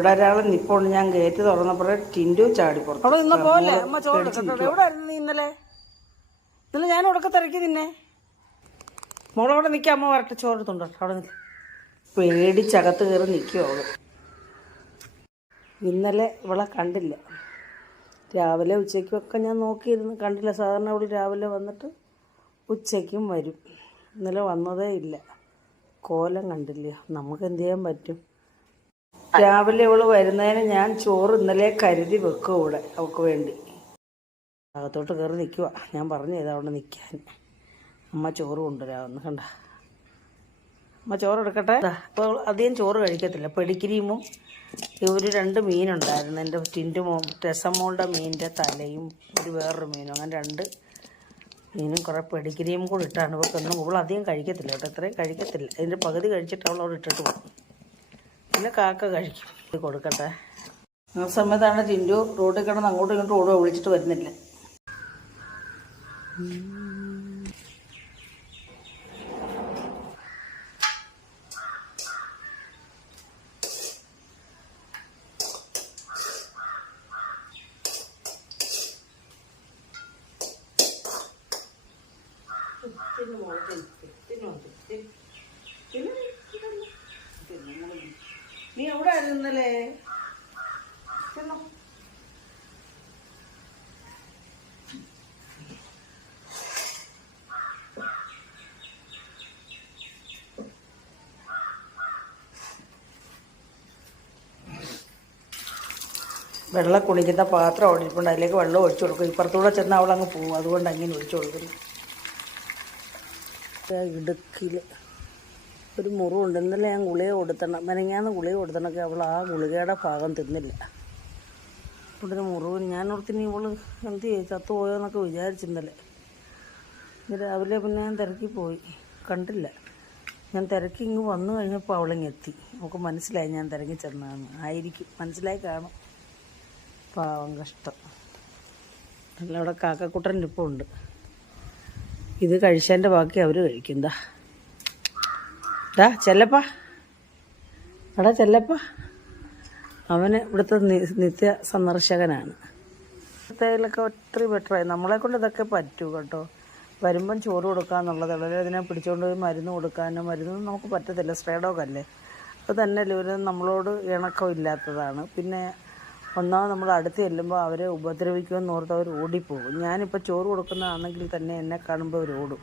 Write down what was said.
ഇവിടെ ഒരാൾ നിപ്പോണ്ട്. ഞാൻ ഗേറ്റ് തുറന്നപ്പോഴേ ടിൻഡു ചാടി പുറത്തു. അവിടെ ഇന്ന് പോലെ അമ്മ ചോറ് എടുക്കട്ടെ. എവിടെ ആയിരുന്നു നീ ഇന്നലെ? ഞാൻ ഉടക്കെ തിരക്കി നിന്നെ. മോളവിടെ നിൽക്കാം, അമ്മ വരട്ടെ. ചോറ് എടുത്തുണ്ടോ? അവിടെ നിൽക്കാം. പേടിച്ചകത്ത് കയറി നിൽക്കും അവള്. ഇന്നലെ ഇവളെ കണ്ടില്ല. രാവിലെ ഉച്ചയ്ക്കൊക്കെ ഞാൻ നോക്കിയിരുന്നു, കണ്ടില്ല. സാധാരണ അവൾ രാവിലെ വന്നിട്ട് ഉച്ചയ്ക്കും വരും. ഇന്നലെ വന്നതേ ഇല്ല. കോലം കണ്ടില്ല. നമുക്ക് എന്ത് ചെയ്യാൻ പറ്റും? രാവിലെ ഇവള് വരുന്നതിന് ഞാൻ ചോറ് ഇന്നലെ കരുതി വെക്കും ഇവിടെ അവൾക്ക് വേണ്ടി. അകത്തോട്ട് കയറി നിൽക്കുക. ഞാൻ പറഞ്ഞു ചെയ്താൽ അവിടെ നിൽക്കാൻ. അമ്മ ചോറ് കൊണ്ടുവരാമെന്ന്. കണ്ട അമ്മ ചോറ് എടുക്കട്ടെ. അപ്പോൾ അധികം ചോറ് കഴിക്കത്തില്ല. പെടിക്രീമും ഒരു 2 മീനുണ്ടായിരുന്നു. എൻ്റെ രസമോളുടെ മീനിൻ്റെ തലയും വേറൊരു മീനും, അങ്ങനെ 2 മീനും കുറേ പെടിക്രീമും കൂടി ഇട്ടാണ് ഇവൾക്കൊന്നും. ഇവളധികം കഴിക്കത്തില്ല കേട്ടോ. ഇത്രയും കഴിക്കത്തില്ല. ഇതിൻ്റെ പകുതി കഴിച്ചിട്ട് അവൾ അവിടെ ഇട്ടിട്ട് പോകും. പിന്നെ കാക്ക കഴിക്കും. ഇത് കൊടുക്കട്ടെ. ആ സമയത്താണ് ടിൻഡു റോഡിൽ കിടന്ന് അങ്ങോട്ടും ഇങ്ങോട്ടും ഓടുക. വിളിച്ചിട്ട് വരുന്നില്ല. നീ എവിടെ ആയിരുന്നു ഇന്നലെ? വെള്ളം കുളിക്കുന്ന പാത്രം അവിടെ ഇരിപ്പുണ്ട്. അതിലേക്ക് വെള്ളം ഒഴിച്ചു കൊടുക്കും. ഇപ്പുറത്തൂടെ ചെന്ന് അവളങ്ങ് പോകും. അതുകൊണ്ട് അങ്ങനെ ഒഴിച്ചു കൊടുക്കുന്നു. ഇടുക്കിൽ ഒരു മുറിവുണ്ട്. ഇന്നലെ ഞാൻ ഗുളിക കൊടുത്തണം. മെനങ്ങാന്ന് ഗുളിക കൊടുത്തണൊക്കെ അവൾ ആ ഗുളികയുടെ ഭാഗം തിന്നില്ല. ഇവിടെ ഒരു മുറിവ്. ഞാൻ ഓർത്തിന് ഇവള് എന്ത് ചെയ്യും, ചത്തുപോയോ എന്നൊക്കെ വിചാരിച്ചിന്നലെ. രാവിലെ പിന്നെ ഞാൻ തിരക്കി പോയി, കണ്ടില്ല. ഞാൻ തിരക്കി ഇങ്ങ് വന്നു കഴിഞ്ഞപ്പോൾ അവളിങ്ങെത്തി. നമുക്ക് മനസ്സിലായി ഞാൻ തിരക്കി ചെന്നതെന്ന്. ആയിരിക്കും, മനസ്സിലായി കാണും. പാവം, കഷ്ടം. അല്ല, അവിടെ കാക്കക്കുട്ടൻ്റെ ഇപ്പോൾ ഉണ്ട്. ഇത് കഴിച്ചതിൻ്റെ ബാക്കി അവർ കഴിക്കും. ദാ ചെല്ലപ്പാ, എടാ ചെല്ലപ്പാ. അവന് ഇവിടുത്തെ നിത്യ സന്ദർശകനാണ്. ഇവിടുത്തേലൊക്കെ ഒത്തിരി ബെറ്ററായി. നമ്മളെ കൊണ്ട് ഇതൊക്കെ പറ്റൂ കേട്ടോ. വരുമ്പം ചോറ് കൊടുക്കാന്നുള്ളത്. അല്ലെങ്കിൽ ഇതിനെ പിടിച്ചുകൊണ്ട് പോയി മരുന്ന് കൊടുക്കാനോ, മരുന്നൊന്നും നമുക്ക് പറ്റത്തില്ല. സ്ട്രേഡോഗല്ലേ. അത് തന്നെ ഇവർ നമ്മളോട് ഇണക്കം ഇല്ലാത്തതാണ്. പിന്നെ ഒന്നാമത് നമ്മൾ അടുത്ത് ചെല്ലുമ്പോൾ അവരെ ഉപദ്രവിക്കുമെന്ന് ഓർത്ത് അവർ ഓടിപ്പോകും. ഞാനിപ്പോൾ ചോറ് കൊടുക്കുന്നതാണെങ്കിൽ തന്നെ എന്നെ കാണുമ്പോൾ അവർ ഓടും.